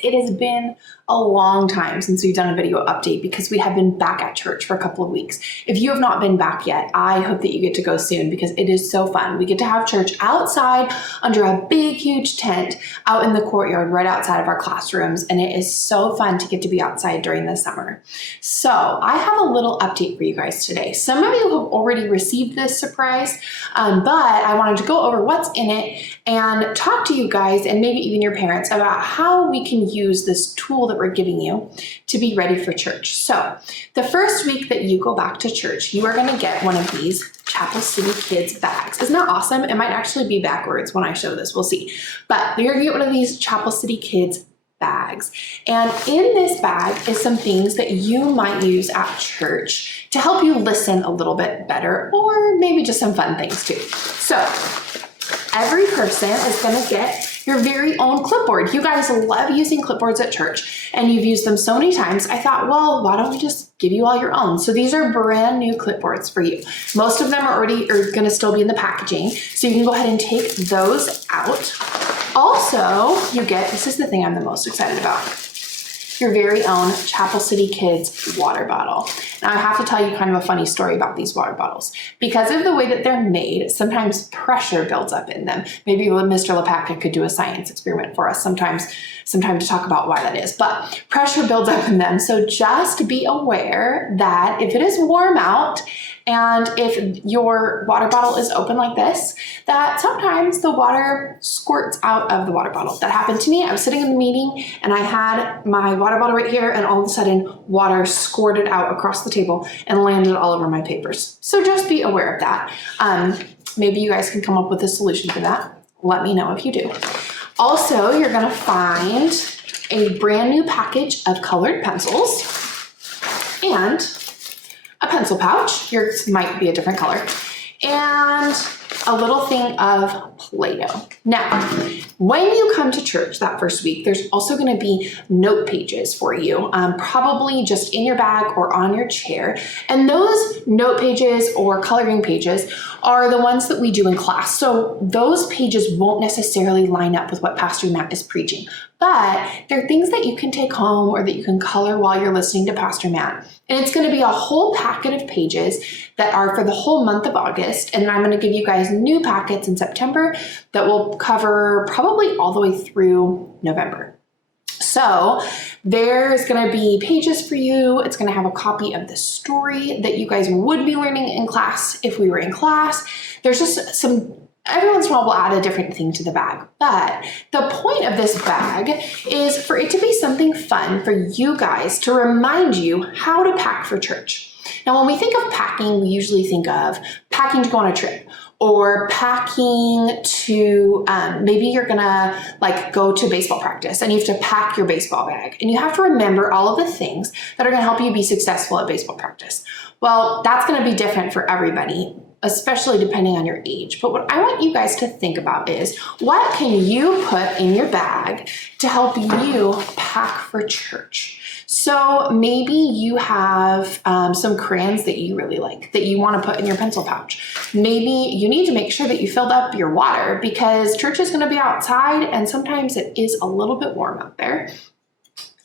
kids, it has been a long time since we've done a video update because we have been back at church for a couple of weeks. If you have not been back yet, I hope that you get to go soon because it is so fun. We get to have church outside under a big, huge tent out in the courtyard right outside of our classrooms, and it is so fun to get to be outside during the summer. So I have a little update for you guys today. Some of you have already received this surprise, but I wanted to go over what's in it and talk to you guys and maybe even your parents about how we can use this tool that we're giving you to be ready for church. So the first week that you go back to church, you are going to get one of these Chapel City Kids bags. Isn't that awesome? It might actually be backwards when I show this. We'll see. But you're going to get one of these Chapel City Kids bags. And in this bag is some things that you might use at church to help you listen a little bit better, or maybe just some fun things too. So every person is going to get your very own clipboard. You guys love using clipboards at church and you've used them so many times. I thought, well, why don't we just give you all your own? So these are brand new clipboards for you. Most of them are going to still be in the packaging. So you can go ahead and take those out. Also, you get, this is the thing I'm the most excited about, your very own Chapel City Kids water bottle. Now I have to tell you kind of a funny story about these water bottles. Because of the way that they're made, sometimes pressure builds up in them. Maybe Mr. LePaca could do a science experiment for us sometime to talk about why that is. But pressure builds up in them. So just be aware that if it is warm out and if your water bottle is open like this, that sometimes the water squirts out of the water bottle. That happened to me. I was sitting in the meeting and I had my water bottle right here and all of a sudden water squirted out across the table and landed all over my papers. So just be aware of that. Maybe you guys can come up with a solution for that. Let me know if you do. Also, you're gonna find a brand new package of colored pencils and a pencil pouch. Yours might be a different color. And a little thing of Play-Doh. Now, when you come to church that first week, there's also going to be note pages for you, probably just in your bag or on your chair. And those note pages or coloring pages are the ones that we do in class. So those pages won't necessarily line up with what Pastor Matt is preaching, but they're things that you can take home or that you can color while you're listening to Pastor Matt. And it's going to be a whole packet of pages that are for the whole month of August. And I'm going to give you guys new packets in September that will cover probably all the way through November. So there's going to be pages for you. It's going to have a copy of the story that you guys would be learning in class if we were in class. There's just some, every once in a while we'll add a different thing to the bag. But the point of this bag is for it to be something fun for you guys to remind you how to pack for church. Now, when we think of packing, we usually think of packing to go on a trip or packing to, maybe you're gonna go to baseball practice and you have to pack your baseball bag and you have to remember all of the things that are gonna help you be successful at baseball practice. Well, that's gonna be different for everybody, especially depending on your age. But what I want you guys to think about is what can you put in your bag to help you pack for church? So maybe you have some crayons that you really like that you want to put in your pencil pouch. Maybe you need to make sure that you filled up your water because church is going to be outside and sometimes it is a little bit warm out there.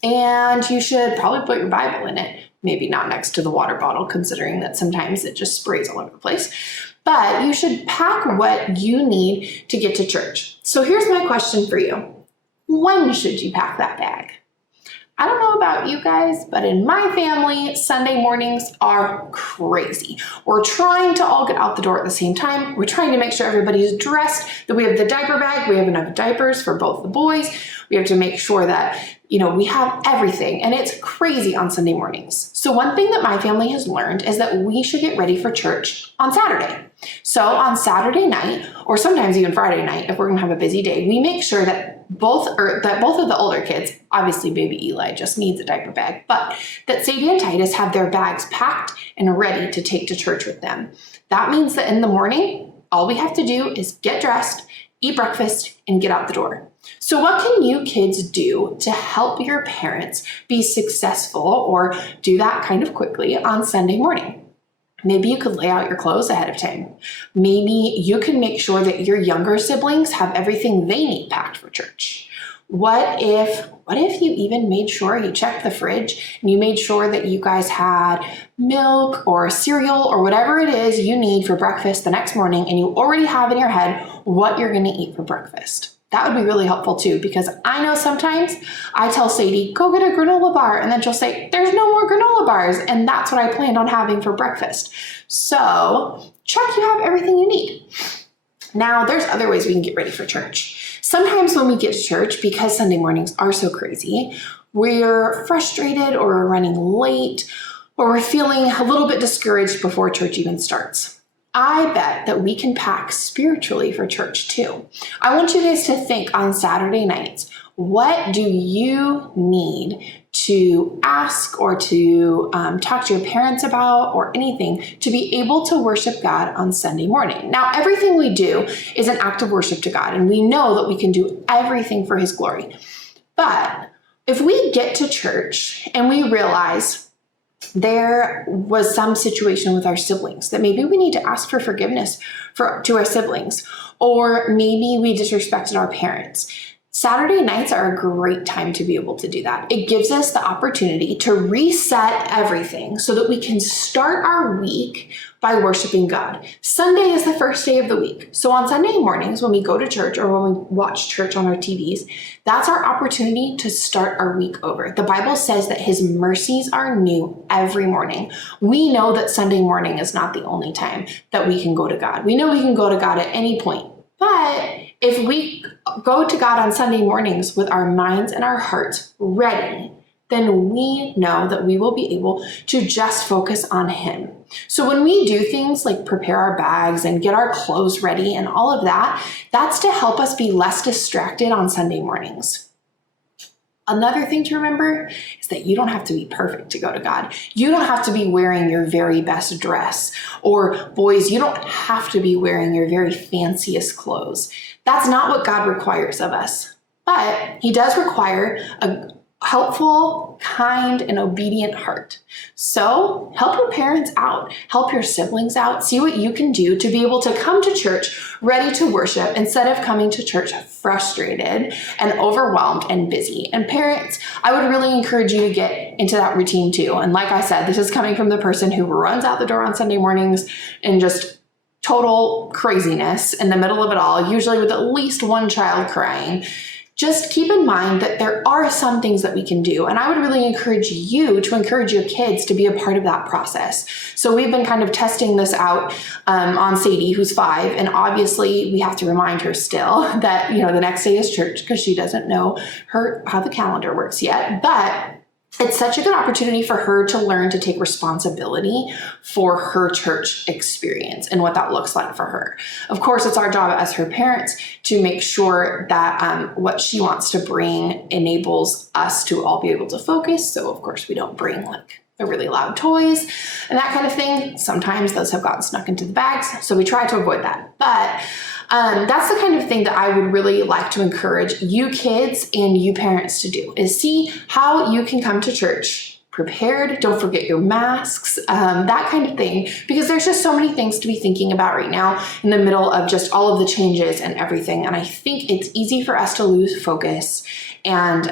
And you should probably put your Bible in it. Maybe not next to the water bottle, considering that sometimes it just sprays all over the place. But you should pack what you need to get to church. So here's my question for you. When should you pack that bag? I don't know about you guys, but in my family, Sunday mornings are crazy. We're trying to all get out the door at the same time. We're trying to make sure everybody's dressed, that we have the diaper bag, we have enough diapers for both the boys. We have to make sure that, we have everything, and it's crazy on Sunday mornings. So one thing that my family has learned is that we should get ready for church on Saturday. So on Saturday night, or sometimes even Friday night, if we're gonna have a busy day, we make sure that both of the older kids, obviously baby Eli just needs a diaper bag, but that Sadie and Titus have their bags packed and ready to take to church with them. That means that in the morning, all we have to do is get dressed, eat breakfast, and get out the door. So what can you kids do to help your parents be successful or do that kind of quickly on Sunday morning? Maybe you could lay out your clothes ahead of time. Maybe you can make sure that your younger siblings have everything they need packed for church. What if you even made sure you checked the fridge and you made sure that you guys had milk or cereal or whatever it is you need for breakfast the next morning, and you already have in your head what you're going to eat for breakfast? That would be really helpful too, because I know sometimes I tell Sadie, go get a granola bar, and then she'll say, there's no more granola bars, and that's what I planned on having for breakfast. So check you have everything you need. Now, there's other ways we can get ready for church. Sometimes when we get to church, because Sunday mornings are so crazy, we're frustrated or we're running late or we're feeling a little bit discouraged before church even starts. I bet that we can pack spiritually for church too. I want you guys to think on Saturday nights, what do you need to ask or to talk to your parents about or anything to be able to worship God on Sunday morning? Now, everything we do is an act of worship to God, and we know that we can do everything for His glory. But if we get to church and we realize there was some situation with our siblings that maybe we need to ask for forgiveness to our siblings, or maybe we disrespected our parents, Saturday nights are a great time to be able to do that. It gives us the opportunity to reset everything so that we can start our week by worshiping God. Sunday is the first day of the week. So on Sunday mornings, when we go to church or when we watch church on our TVs, that's our opportunity to start our week over. The Bible says that His mercies are new every morning. We know that Sunday morning is not the only time that we can go to God. We know we can go to God at any point. But if we go to God on Sunday mornings with our minds and our hearts ready, then we know that we will be able to just focus on Him. So when we do things like prepare our bags and get our clothes ready and all of that, that's to help us be less distracted on Sunday mornings. Another thing to remember is that you don't have to be perfect to go to God. You don't have to be wearing your very best dress. Or boys, you don't have to be wearing your very fanciest clothes. That's not what God requires of us. But He does require a helpful, kind, and obedient heart. So help your parents out, help your siblings out, see what you can do to be able to come to church ready to worship instead of coming to church frustrated and overwhelmed and busy. And parents, I would really encourage you to get into that routine too. And like I said, this is coming from the person who runs out the door on Sunday mornings and just total craziness in the middle of it all, usually with at least one child crying. Just keep in mind that there are some things that we can do. And I would really encourage you to encourage your kids to be a part of that process. So we've been kind of testing this out on Sadie, who's 5. And obviously we have to remind her still that, the next day is church because she doesn't know how the calendar works yet. But it's such a good opportunity for her to learn to take responsibility for her church experience and what that looks like for her. Of course, it's our job as her parents to make sure that what she wants to bring enables us to all be able to focus. So of course we don't bring the really loud toys and that kind of thing. Sometimes those have gotten snuck into the bags, so we try to avoid that. But that's the kind of thing that I would really like to encourage you kids and you parents to do, is see how you can come to church prepared. Don't forget your masks, that kind of thing, because there's just so many things to be thinking about right now in the middle of just all of the changes and everything. And I think it's easy for us to lose focus and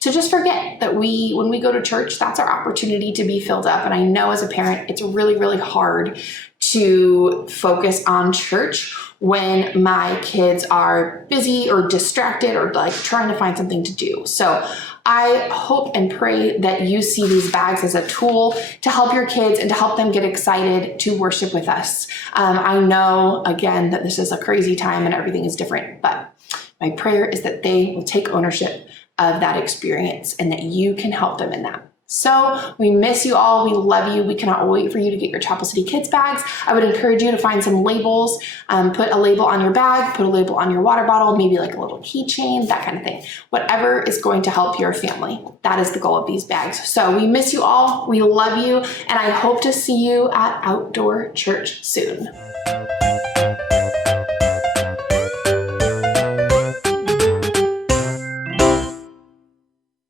to just forget that when we go to church, that's our opportunity to be filled up. And I know as a parent, it's really, really hard to focus on church when my kids are busy or distracted or trying to find something to do. So I hope and pray that you see these bags as a tool to help your kids and to help them get excited to worship with us. I know, again, that this is a crazy time and everything is different, but my prayer is that they will take ownership of that experience and that you can help them in that. So we miss you all. We love you. We cannot wait for you to get your Chapel City Kids bags. I would encourage you to find some labels, put a label on your bag, put a label on your water bottle, maybe like a little keychain, that kind of thing. Whatever is going to help your family. That is the goal of these bags. So we miss you all. We love you. And I hope to see you at Outdoor Church soon.